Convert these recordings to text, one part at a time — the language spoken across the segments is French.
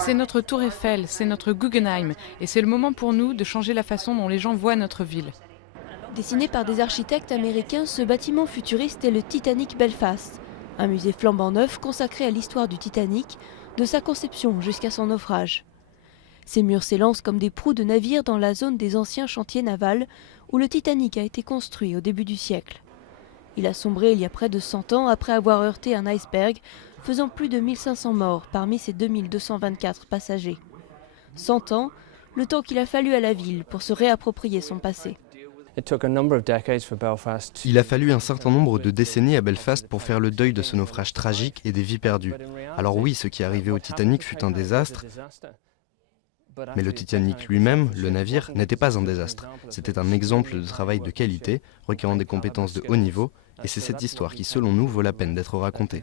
C'est notre Tour Eiffel, c'est notre Guggenheim, et c'est le moment pour nous de changer la façon dont les gens voient notre ville. Dessiné par des architectes américains, ce bâtiment futuriste est le Titanic Belfast, un musée flambant neuf consacré à l'histoire du Titanic, de sa conception jusqu'à son naufrage. Ses murs s'élancent comme des proues de navires dans la zone des anciens chantiers navals où le Titanic a été construit au début du siècle. Il a sombré il y a près de 100 ans après avoir heurté un iceberg, faisant plus de 1500 morts parmi ses 2224 passagers. 100 ans, le temps qu'il a fallu à la ville pour se réapproprier son passé. Il a fallu un certain nombre de décennies à Belfast pour faire le deuil de ce naufrage tragique et des vies perdues. Alors oui, ce qui est arrivé au Titanic fut un désastre, mais le Titanic lui-même, le navire, n'était pas un désastre. C'était un exemple de travail de qualité, requérant des compétences de haut niveau, et c'est cette histoire qui, selon nous, vaut la peine d'être racontée.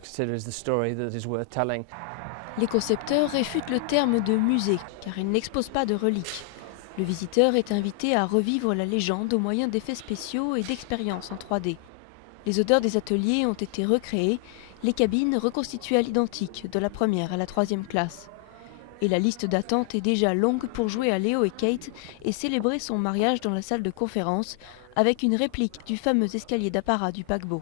Les concepteurs réfutent le terme de musée, car il n'expose pas de reliques. Le visiteur est invité à revivre la légende au moyen d'effets spéciaux et d'expériences en 3D. Les odeurs des ateliers ont été recréées, les cabines reconstituées à l'identique, de la première à la 3e classe. Et la liste d'attente est déjà longue pour jouer à Léo et Kate et célébrer son mariage dans la salle de conférence avec une réplique du fameux escalier d'apparat du paquebot.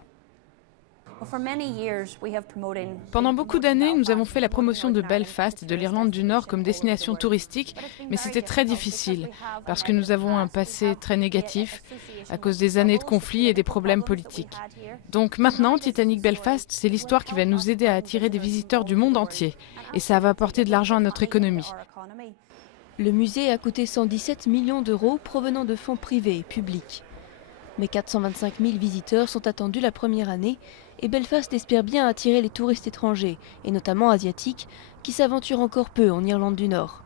Pendant beaucoup d'années, nous avons fait la promotion de Belfast et de l'Irlande du Nord comme destination touristique, mais c'était très difficile, parce que nous avons un passé très négatif, à cause des années de conflits et des problèmes politiques. Donc maintenant, Titanic Belfast, c'est l'histoire qui va nous aider à attirer des visiteurs du monde entier, et ça va apporter de l'argent à notre économie. Le musée a coûté 117 millions d'euros provenant de fonds privés et publics. Mais 425 000 visiteurs sont attendus la première année et Belfast espère bien attirer les touristes étrangers, et notamment asiatiques, qui s'aventurent encore peu en Irlande du Nord.